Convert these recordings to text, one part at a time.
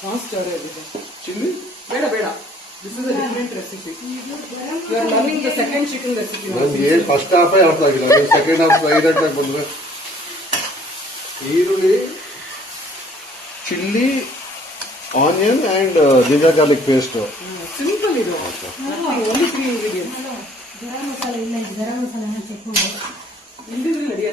Fast ಇದೆ chilli ಬೇಡ ಬೇಡ. This is a different recipe you are learning the second chicken recipe ನನ್ಗೆ ಏನು ಫಸ್ಟ್ ಹಾಫೇ ಅರ್ಥ ಆಗಿಲ್ಲ. ಸೆಕೆಂಡ್ ಹಾಫ್ ಡೈರೆಕ್ಟ್ ಆಗಿ ಬಂದ್ರೆ. ಈರುಳ್ಳಿ chilli onion and ginger garlic paste simple ಇದು. Only three ingredients garam masala ಇಲ್ಲ ಗರಂ ಮಸಾಲೆ ಚೆಕ್ ಮಾಡಿ ಇಲ್ಲಿದ್ರೆ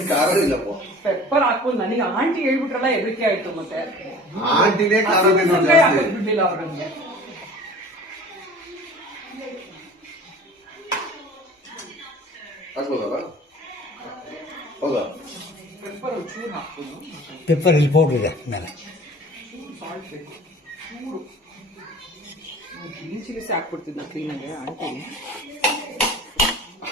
ಏನ್ ಇಲ್ಲಪ್ಪ? ಪೆಪ್ಪರ್ ಹಾಕೊಂಡು ನನಗೆ ಆಂಟಿ ಹೇಳ್ಬಿಟ್ರಲ್ಲ ಎದಕ್ಕೆ ಆಯ್ತು ಮತ್ತೆ. ಆಂಟಿನೇ ಕಾರಣ ಅವ್ರು ನಮ್ಗೆ. ಹಾಕ್ಬೋದಲ್ಲ ಹೌದಾ? ಪೆಪ್ಪರ್ ಒಂಚೂರು ಹಾಕ್ಬೋದು. ಪೆಪ್ಪರ್ ಇಲ್ಲಿ ಪೌಡ್ರ್ ಇದೆ ಮೇಲೆ. ಸಾಲ್ಟ್ ಬೇಕು. ಚೂರು. ಗ್ರೀನ್ ಚಿಲ್ಲಿಸ್ ಹಾಕ್ಬಿಡ್ತಿದ್ನ ಕ್ಲೀನಾಗೆ ಆಂಟಿ.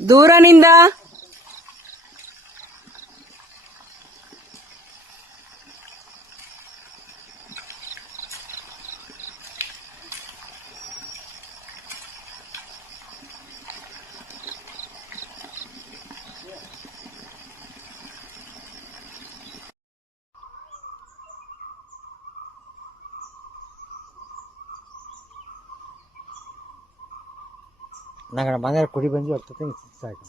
దూరనిందా? ಸೀರಿಯಸ್ಲಿ ದೂರನಿಂದ ನಂಗೆ ಮನೆಯಲ್ಲಿ ಕುಡಿ ಬಂದು ಆಗ್ತದೆ ಸಾಕು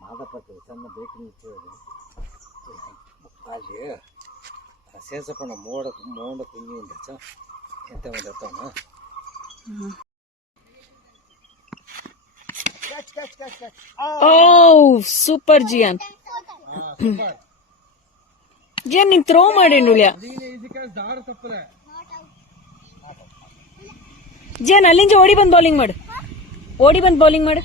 ಮಾದಪತ್ತೆ ಸಣ್ಣ ಬೇಕರಿ ಅಲ್ಲಿ ಸೇಸಪ್ಪನ ಮೋಡ ಮೋಡ ಕುಂಗಿ catch, catch, catch. Oh, super Gian. Ah, super. Gian, ನೀನ್ ಥ್ರೋ ಮಾಡೇನು ಉಳ್ಯ ಜೇನ್ ಅಲ್ಲಿಂದ ಓಡಿ ಬಂದು ಬೌಲಿಂಗ್ ಮಾಡು. ಓಡಿ ಬಂದು ಬೌಲಿಂಗ್ ಮಾಡು.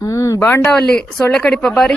ಹ್ಮ್ ಬಾಂಡವಲ್ಲಿ ಸೊಳ್ಳೆ ಕಡಿಪ ಬಾರಿ.